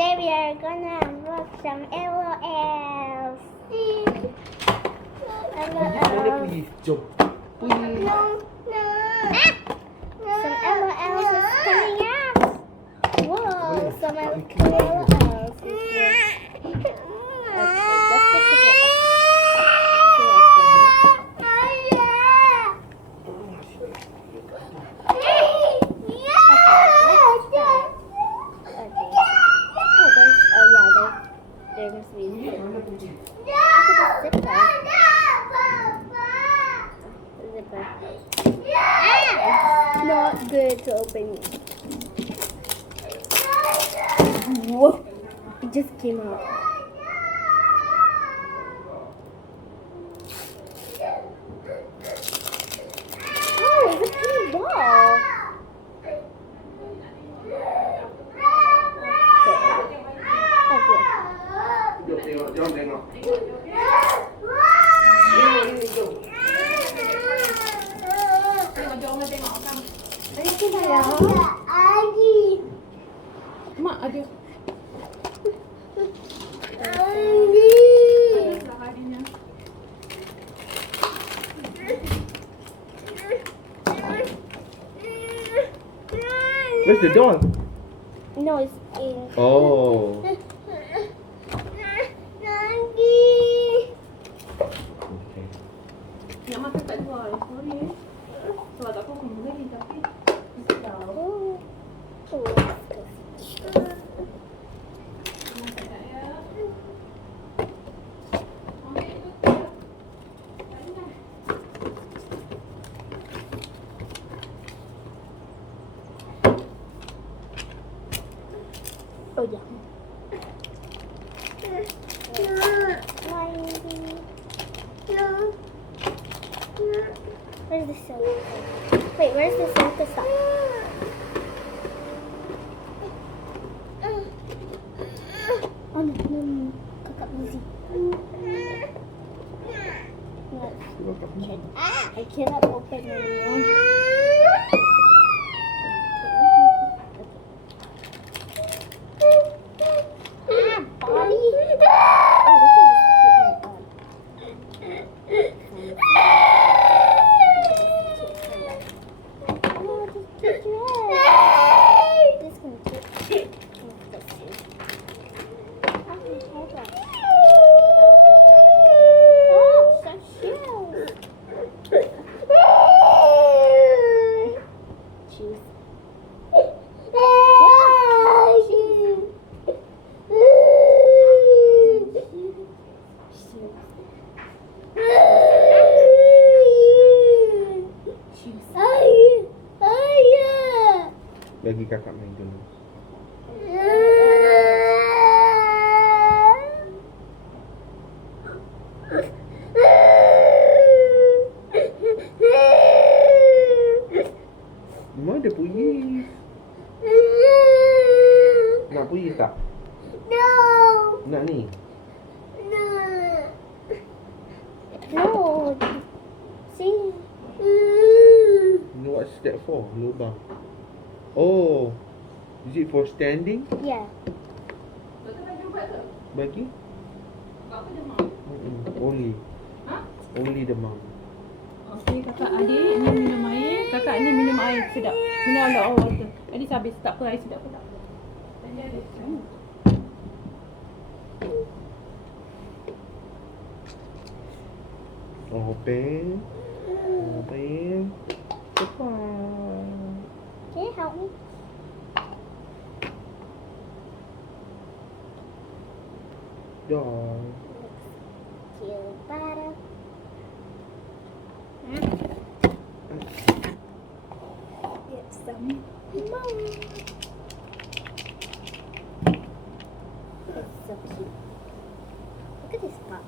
Today we are gonna unbox some LOLs. Mana pergi? Jom. Pergi. No. Some LOLs is coming out. Whoa, some LOLs is here. There must be Mana pergi? zipper. Not good to open. Whoa! It just came out. Oh, it's a pink ball. Okay. Jom tengok. Mak ada. Where's the doll? No, it's in. Oh. Nak makan kat luar. Sorry Sebab tak faham lagi tapi sedap. Oh yeah. Where's the soap? Wait, where's the soap to stop? Oh no, kakak busy. I cannot open anymore. Body. Oh, look at this cute Bagi kakak main dulu. Mana ada puyis? Nak puyis tak? No. Nak ni? No. See? What's that for? Lubang. Oh. Is it for standing? Yeah. Doktor bagi ubat ke? Bagi? Ubat apa demam? Only. Ha? Only demam. Okey, kakak adik ni minum air. Kakak ni minum air sedap. Minum a lot of water. Adik habis tak apa air sedap ke tak? Dan dia ada. Open. Open. Cepat. Can you help me? Doll. Cute butter. Get some more. It's so cute. Look at this pop.